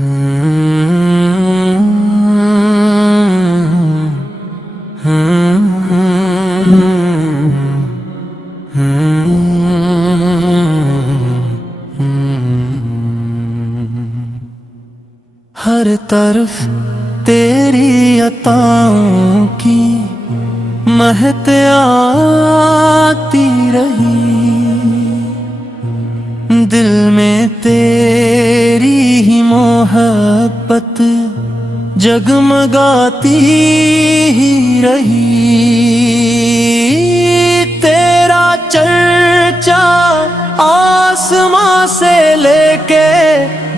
ہر طرف تیری عطاؤں کی مہک آتی رہی، دل میں تیری ہی محبت جگمگاتی ہی رہی۔ تیرا چرچا آسماں سے لے کے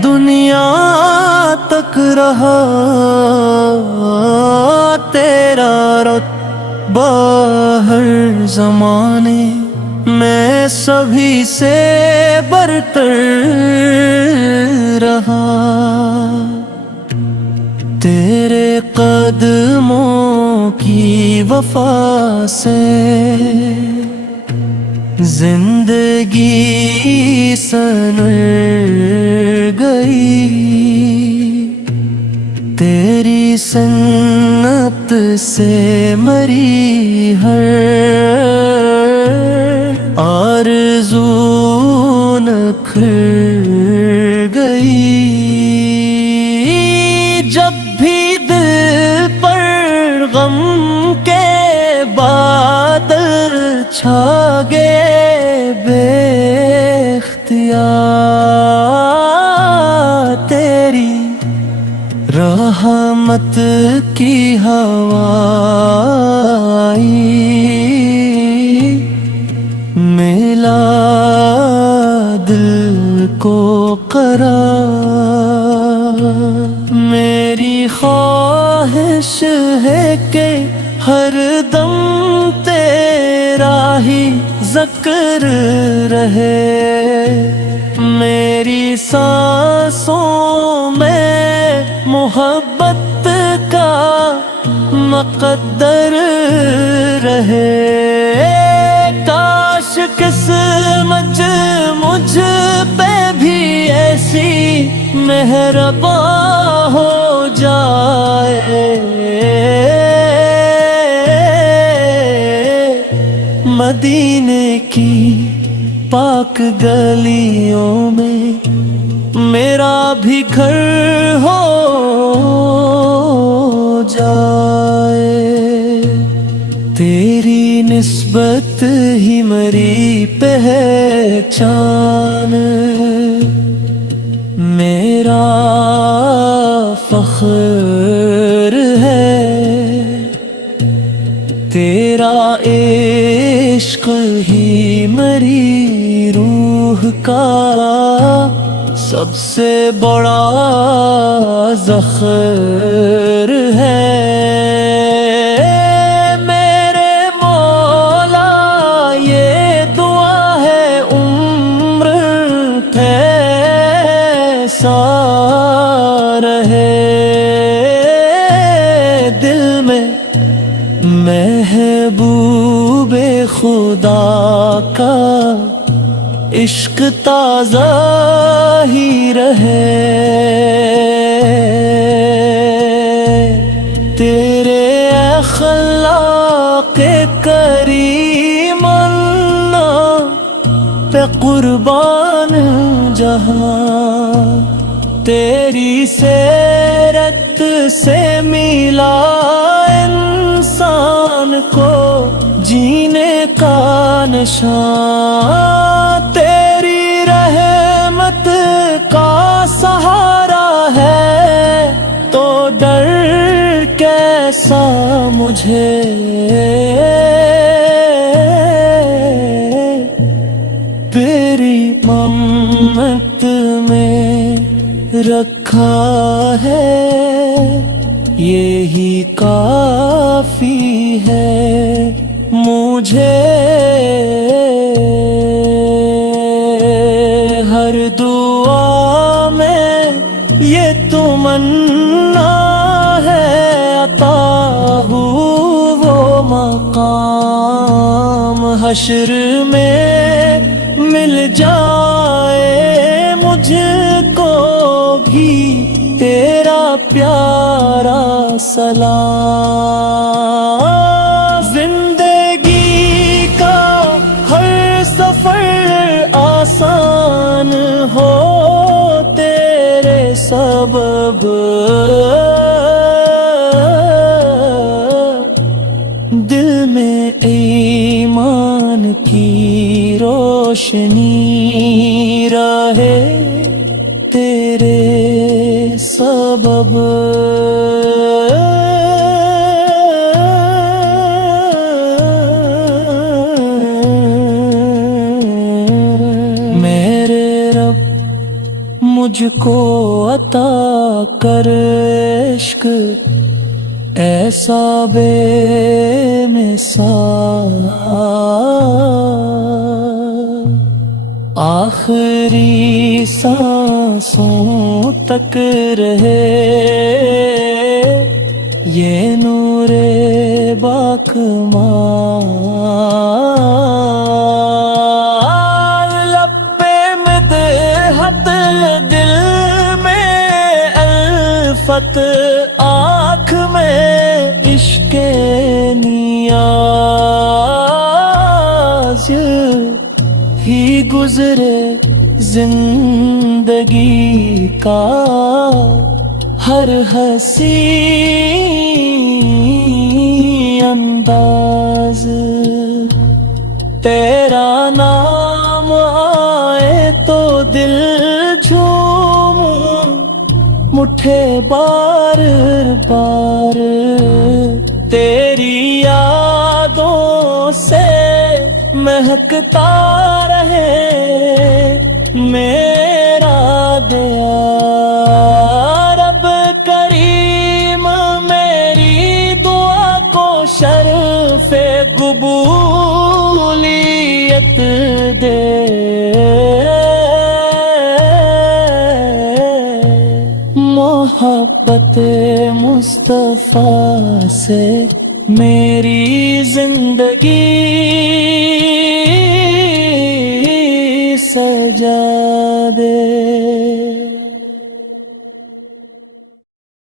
دنیا تک رہا، تیرا رتبہ ہر زمانے میں سبھی سے برتر رہا۔ تیرے قدموں کی وفا سے زندگی سنور گئی، تیری سنت سے مری ہر آرزو نکھر گئی۔ جب بھی دل پر غم کے بادل چھا گئے بے اختیار، تیری رحمت کی ہوا آئی، ملا دل کو قرار۔ میری خواہش ہے کہ ہر دم تیرا ہی ذکر رہے، میری سانسوں میں محبت کا مقدر رہے۔ کاش قسمت مجھ پہ بھی ایسی مہربان ہو جائے، مدینے کی پاک گلیوں میں میرا بھی گھر ہو جائے۔ تیری نسبت ہی میری پہچان، میرا فخر ہے، تیرا عشق ہی میری روح کا سب سے بڑا ذخر ہے۔ میرے مولا یہ دعا ہے عمر ایسا رہے، دل میں محبوب خدا کا عشق تازہ ہی رہے۔ تیرے اخلاق کریم اللہ پہ قربان جہاں، تیری سیرت سے ملا انسان کو جینے کا نشان، تیری رحمت کا سہارا ہے تو ڈر کیسا مجھے۔ تیری ممت میں رکھا ہے یہی کافی ہے مجھے، ہر دعا میں یہ تمنا ہے عطا ہو وہ مقام، حشر میں مل جائے مجھ کو بھی تیرا پیارا سلام۔ زندگی کا ہر سفر آسان ہو تیرے سبب، دل میں ایمان کی روشنی رہے تیرے سبب۔ میرے رب مجھ کو عطا کر عشق ایسا بے مثال، آخری سانسوں تک رہے یہ نور باکمال۔ لب پہ مدحت دل میں الفت، آنکھ میں عشق نیاز، ہی گزرے زندگی کا ہر ہنسی انداز۔ تیرا نام آئے تو دل جھوموں، مٹھے بار بار تیری یادوں سے مہکتا رہے میرا دیا۔ رب کریم میری دعا کو شرف قبولیت دے، محبت مصطفیٰ سے میری زندگی سجا دے۔